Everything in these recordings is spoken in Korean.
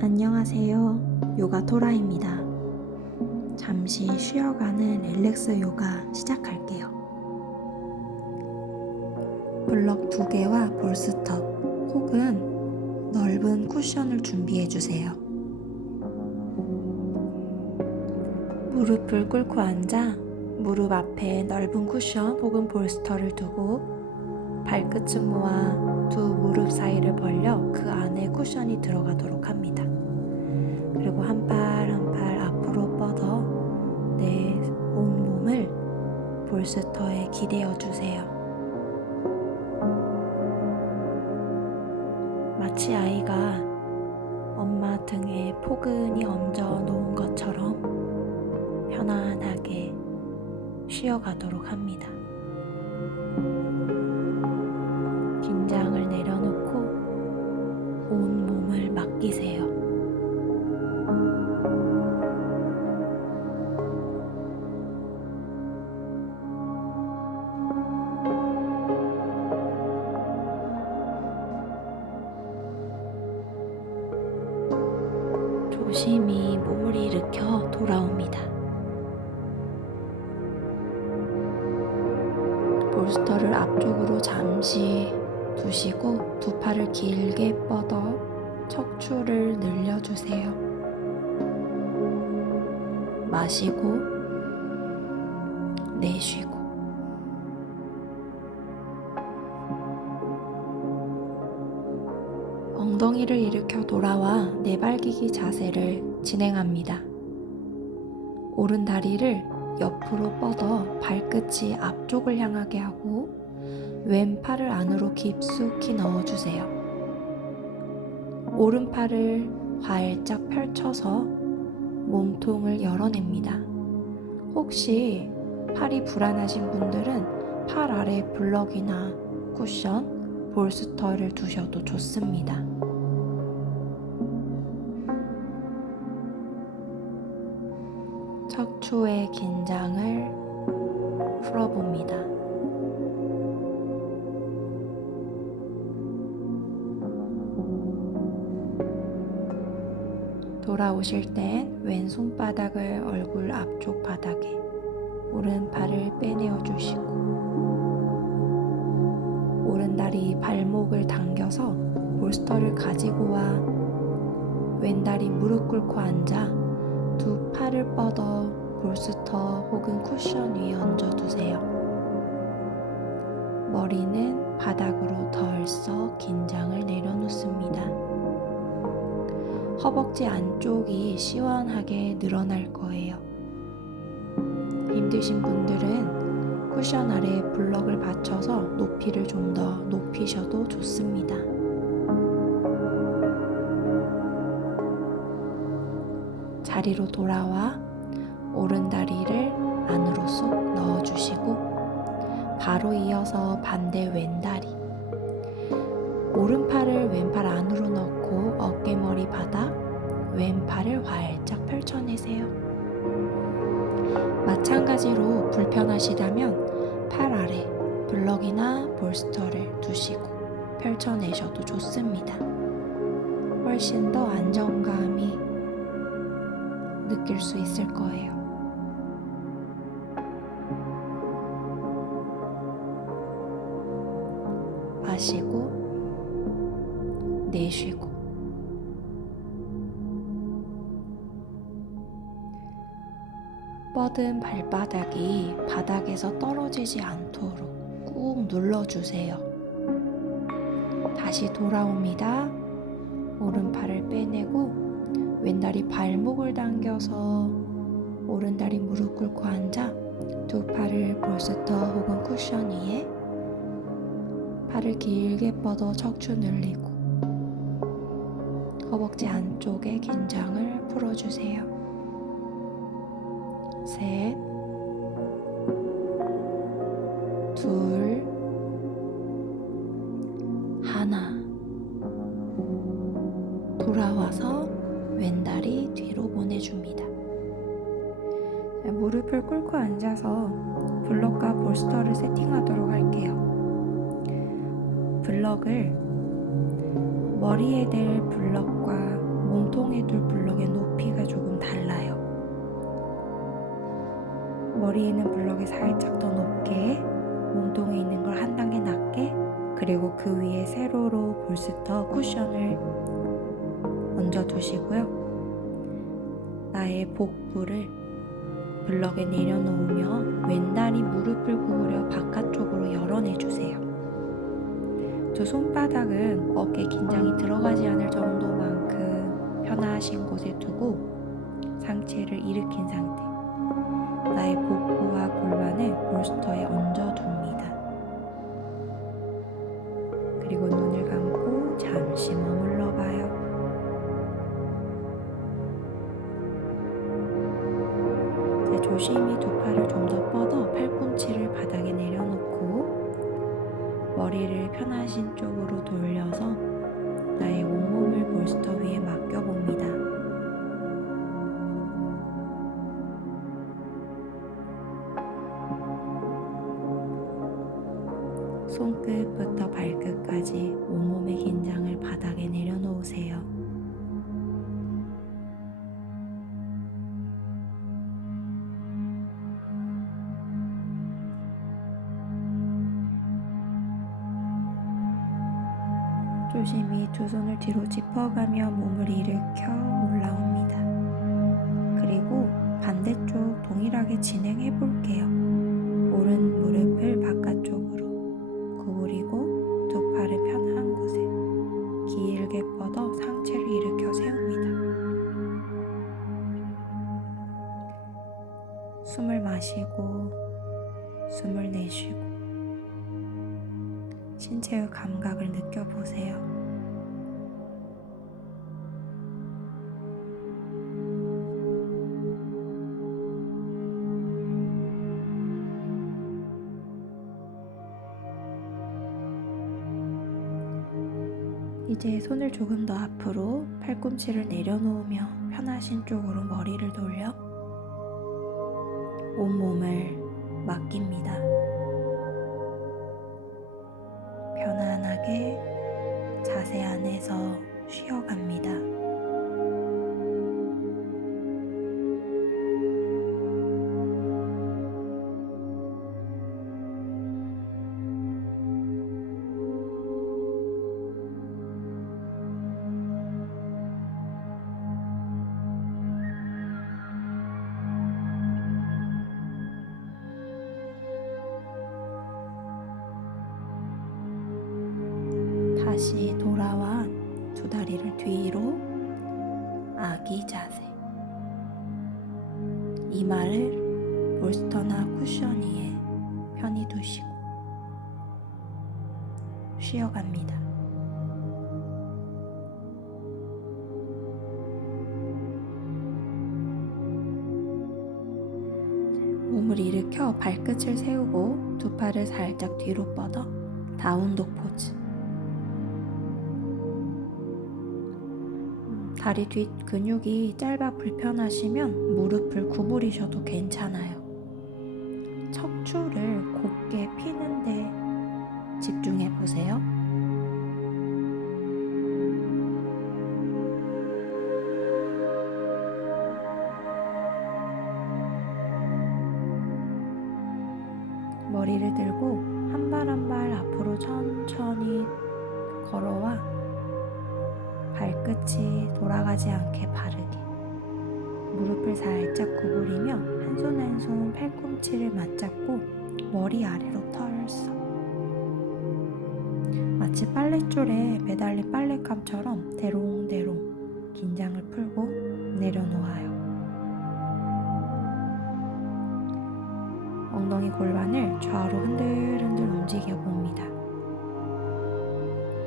안녕하세요. 요가 토라입니다. 잠시 쉬어가는 릴렉스 요가 시작할게요. 블럭 2개와 볼스터 혹은 넓은 쿠션을 준비해주세요. 무릎을 꿇고 앉아 무릎 앞에 넓은 쿠션 혹은 볼스터를 두고 발끝은 모아 두 무릎 사이를 벌려 그 안에 쿠션이 들어가도록 합니다. 그리고 한 발 한 발 앞으로 뻗어 내 온몸을 볼스터에 기대어 주세요. 마치 아이가 엄마 등에 포근히 얹어 놓은 것처럼 편안하게 쉬어가도록 합니다. 긴장을 내려놓고 온몸을 맡기세요. 조심히 몸을 일으켜 돌아옵니다. 볼스터를 앞쪽으로 잠시 두시고 두 팔을 길게 뻗어 척추를 늘려주세요. 마시고 내쉬고 엉덩이를 일으켜 돌아와 내발기기 자세를 진행합니다. 오른 다리를 옆으로 뻗어 발끝이 앞쪽을 향하게 하고 왼팔을 안으로 깊숙이 넣어주세요. 오른팔을 활짝 펼쳐서 몸통을 열어냅니다. 혹시 팔이 불안하신 분들은 팔 아래 블럭이나 쿠션, 볼스터를 두셔도 좋습니다. 척추의 긴장을 풀어봅니다. 돌아오실 땐 왼손바닥을 얼굴 앞쪽 바닥에, 오른팔을 빼내어 주시고 오른다리 발목을 당겨서 볼스터를 가지고 와 왼다리 무릎 꿇고 앉아 두 팔을 뻗어 볼스터 혹은 쿠션 위에 얹어두세요. 머리는 바닥으로 덜썩 긴장을 내려놓습니다. 허벅지 안쪽이 시원하게 늘어날 거예요. 힘드신 분들은 쿠션 아래 블럭을 받쳐서 높이를 좀 더 높이셔도 좋습니다. 자리로 돌아와 오른다리를 안으로 쏙 넣어주시고 바로 이어서 반대 왼다리, 오른팔을 왼팔 안으로 넣고 어깨머리 바닥, 왼팔을 활짝 펼쳐내세요. 마찬가지로 불편하시다면 팔 아래 블럭이나 볼스터를 두시고 펼쳐내셔도 좋습니다. 훨씬 더 안정감이 느낄 수 있을 거예요. 마시고 내쉬고 뻗은 발바닥이 바닥에서 떨어지지 않도록 꾹 눌러주세요. 다시 돌아옵니다. 오른팔을 빼내고 왼다리 발목을 당겨서 오른다리 무릎 꿇고 앉아 두 팔을 볼스터 혹은 쿠션 위에, 팔을 길게 뻗어 척추 늘리고 허벅지 안쪽의 긴장을 풀어주세요. 셋, 둘, 하나. 돌아와서 왼다리 뒤로 보내줍니다. 무릎을 꿇고 앉아서 블럭과 볼스터를 세팅하도록 할게요. 블럭을 머리에 댈 블럭과 몸통에 둘 블럭의 높이가 조금 달라요. 머리에 있는 블럭이 살짝 더 높게, 몸통에 있는 걸 한 단계 낮게, 그리고 그 위에 세로로 볼스터 쿠션을 얹어 두시고요. 나의 복부를 블럭에 내려놓으며 왼다리 무릎을 구부려 바깥쪽으로 열어내주세요. 두 손바닥은 어깨 긴장이 들어가지 않을 정도만큼 편하신 곳에 두고 상체를 일으킨 상태, 나의 복부와 골반을 볼스터에 얹어둡니다. 그리고 눈을 감고 잠시 머물러 봐요. 이제 조심히 두 팔을 좀 더 뻗어 팔꿈치를 바닥에 내려놓고 머리를 편하신 쪽으로 돌려서 나의 온몸을 볼스터 위에 맡겨봅니다. 손끝부터 발끝까지 온몸의 긴장을 바닥에 내려놓으세요. 조심히 두 손을 뒤로 짚어가며 몸을 일으켜 올라옵니다. 그리고 반대쪽 동일하게 진행해 볼게요. 오른 무릎을 바깥쪽으로 구부리고 두 팔을 편한 곳에 길게 뻗어 상체를 일으켜 세웁니다. 숨을 마시고 숨을 내쉬고 신체의 감각을 느껴보세요. 이제 손을 조금 더 앞으로 팔꿈치를 내려놓으며 편하신 쪽으로 머리를 돌려 온몸을 맡깁니다. 편안하게 자세 안에서 쉬어갑니다. 다시 돌아와 두 다리를 뒤로 아기 자세, 이마를 볼스터나 쿠션 위에 편히 두시고 쉬어갑니다. 몸을 일으켜 발끝을 세우고 두 팔을 살짝 뒤로 뻗어 다운독 포즈. 다리 뒷 근육이 짧아 불편하시면 무릎을 구부리셔도 괜찮아요. 척추를 곧게 피는데 집중해 보세요. 머리를 들고 한 발 한 발 앞으로 천천히 걸어와 발끝이 돌아가지 않게 바르게 무릎을 살짝 구부리며 한 손 한 손 팔꿈치를 맞잡고 머리 아래로 털썩, 마치 빨랫줄에 매달린 빨랫감처럼 대롱대롱 긴장을 풀고 내려놓아요. 엉덩이 골반을 좌우로 흔들흔들 움직여 봅니다.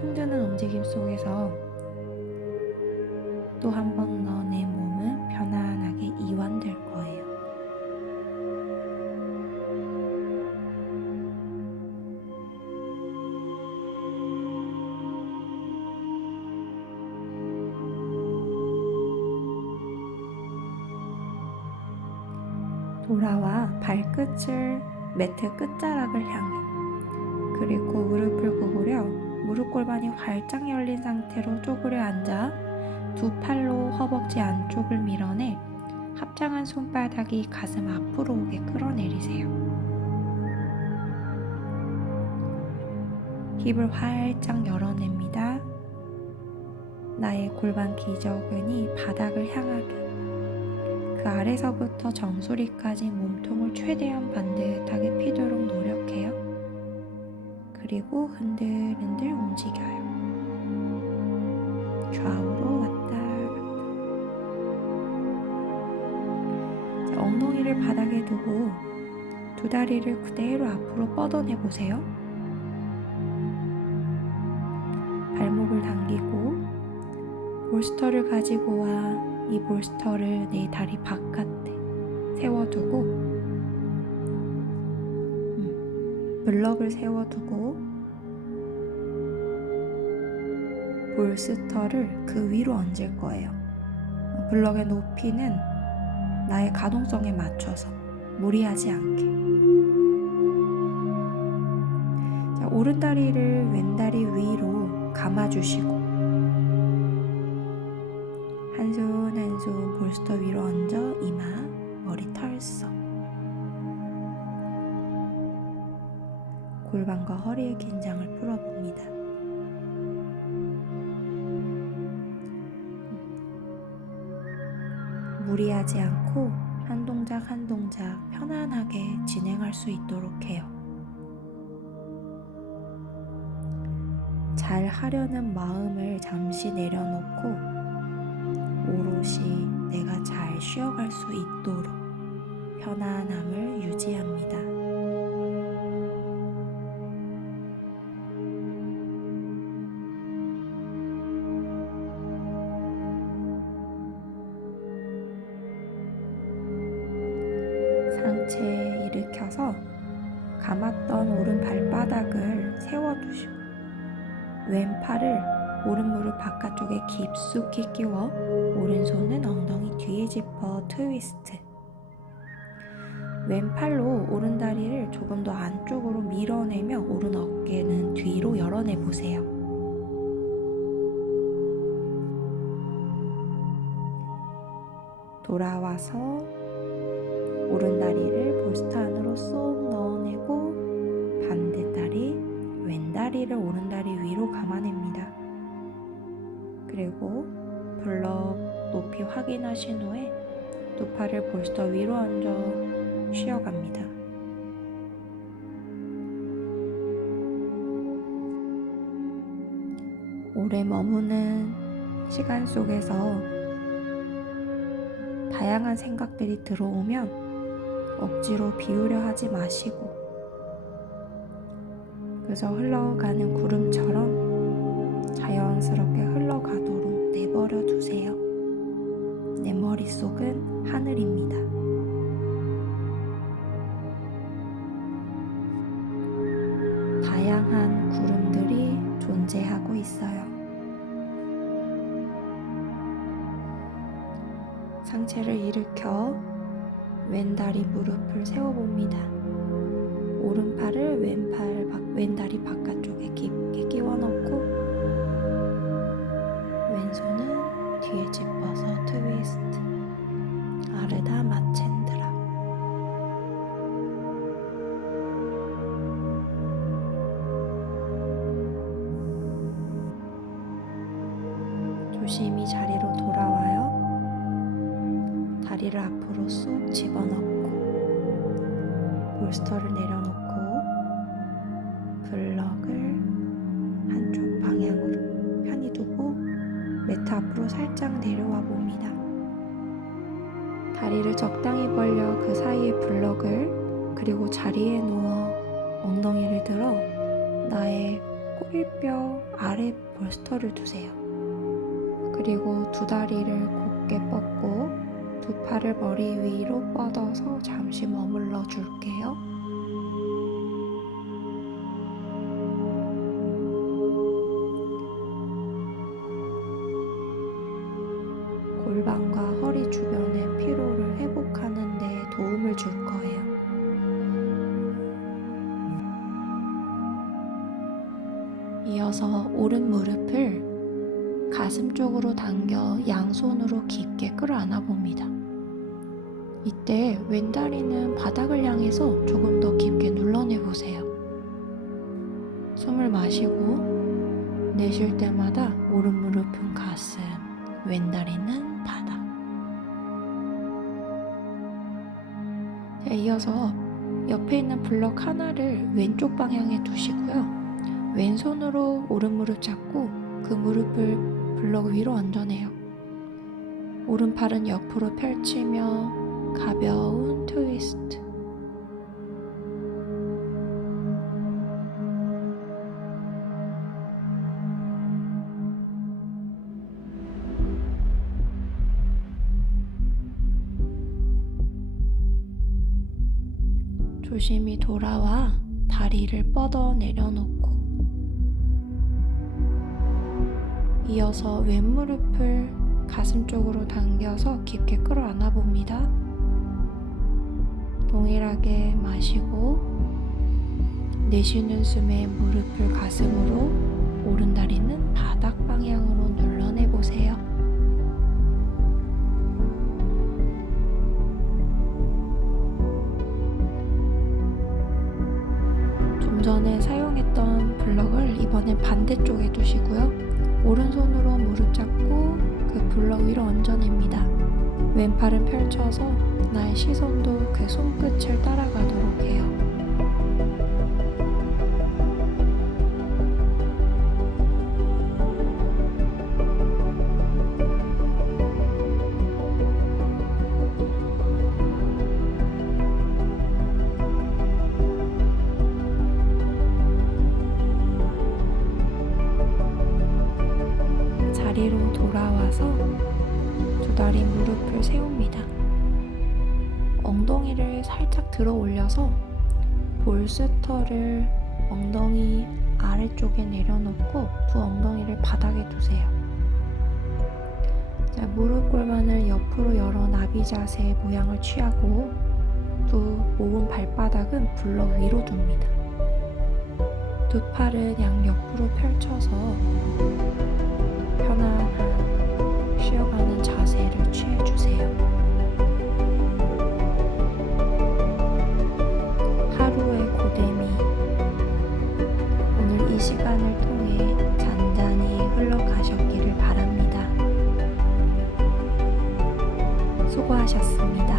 흔드는 움직임 속에서 또 한 번 더 내 몸은 편안하게 이완될 거예요. 돌아와 발끝을 매트 끝자락을 향해, 그리고 무릎을 구부려 무릎 골반이 활짝 열린 상태로 쪼그려 앉아 두 팔로 허벅지 안쪽을 밀어내 합장한 손바닥이 가슴 앞으로 오게 끌어내리세요. 힙을 활짝 열어냅니다. 나의 골반 기저근이 바닥을 향하게, 그 아래서부터 정수리까지 몸통을 최대한 반듯하게 피도록 노력해요. 그리고 흔들흔들 움직여요. 좌우로 왔다 갔다. 엉덩이를 바닥에 두고 두 다리를 그대로 앞으로 뻗어내 보세요. 발목을 당기고 볼스터를 가지고 와 이 볼스터를 내 다리 바깥에 세워두고 블럭을 세워두고 볼스터를 그 위로 얹을 거예요. 블럭의 높이는 나의 가동성에 맞춰서 무리하지 않게. 자, 오른다리를 왼다리 위로 감아주시고 한 손 한 손 볼스터 위로 얹어 이마, 머리 털썩. 골반과 허리의 긴장을 풀어봅니다. 무리하지 않고 한 동작 한 동작 편안하게 진행할 수 있도록 해요. 잘 하려는 마음을 잠시 내려놓고 오롯이 내가 잘 쉬어갈 수 있도록 편안함을 유지합니다. 상체 일으켜서 감았던 오른 발바닥을 세워두시고 왼팔을 오른 무릎 바깥쪽에 깊숙이 끼워 오른손은 엉덩이 뒤에 짚어 트위스트. 왼팔로 오른 다리를 조금 더 안쪽으로 밀어내며 오른 어깨는 뒤로 열어내 보세요. 돌아와서 오른 다리를 볼스터 안으로 쏙 넣어내고 반대 다리, 왼 다리를 오른 다리 위로 감아냅니다. 그리고 블럭 높이 확인하신 후에 두 팔을 볼스터 위로 얹어 쉬어갑니다. 오래 머무는 시간 속에서 다양한 생각들이 들어오면 억지로 비우려 하지 마시고 그저 흘러가는 구름처럼 자연스럽게 흘러가도록 내버려 두세요. 내 머릿속은 하늘입니다. 다양한 구름들이 존재하고 있어요. 상체를 일으켜 왼다리 무릎을 세워봅니다. 오른팔을 왼다리 바깥쪽에 깊게 끼워 넣고 왼손은 뒤에 짚어서 트위스트, 아르다 마첸드라. 조심히 자리로 돌아와요. 다리를 앞으로 쏙 집어넣고 볼스터를 내려놓고 블럭을 한쪽 방향으로 편히 두고 매트 앞으로 살짝 내려와 봅니다. 다리를 적당히 벌려 그 사이에 블럭을 그리고 자리에 누워 엉덩이를 들어 나의 꼬리뼈 아래 볼스터를 두세요. 그리고 두 다리를 곧게 뻗고 두 팔을 머리 위로 뻗어서 잠시 머물러 줄게요. 골반과 허리 주변의 피로를 회복하는 데 도움을 줄 거예요. 이어서 오른 무릎을 가슴 쪽으로 당겨 양손으로 깊게 끌어안아 봅니다. 이때 왼다리는 바닥을 향해서 조금 더 깊게 눌러내 보세요. 숨을 마시고 내쉴 때마다 오른 무릎은 가슴, 왼다리는 바닥. 자, 이어서 옆에 있는 블럭 하나를 왼쪽 방향에 두시고요. 왼손으로 오른 무릎 잡고 그 무릎을 블럭 위로 얹어내요. 오른팔은 옆으로 펼치며 가벼운 트위스트. 조심히 돌아와 다리를 뻗어 내려놓고 이어서 왼무릎을 가슴 쪽으로 당겨서 깊게 끌어안아 봅니다. 동일하게 마시고 내쉬는 숨에 무릎을 가슴으로 오른다리는 바닥 방향으로 눌러내 보세요. 좀 전에 사용했던 블럭을 이번엔 반대쪽에 두시고요. 오른손으로 무릎 잡고 그 블럭 위로 얹어냅니다. 왼팔은 펼쳐서 나의 시선도 그 손끝을 따라가도록 해요. 자리로 돌아와서 두 다리 무릎을 세웁니다. 엉덩이를 살짝 들어 올려서 볼스터를 엉덩이 아래쪽에 내려놓고 두 엉덩이를 바닥에 두세요. 자, 무릎 골반을 옆으로 열어 나비 자세의 모양을 취하고 두 모은 발바닥은 블럭 위로 둡니다. 두 팔은 양옆으로 펼쳐서 편안한 쉬어가는 자세를 취해주세요. 하루의 고됨이 오늘 이 시간을 통해 잔잔히 흘러가셨기를 바랍니다. 수고하셨습니다.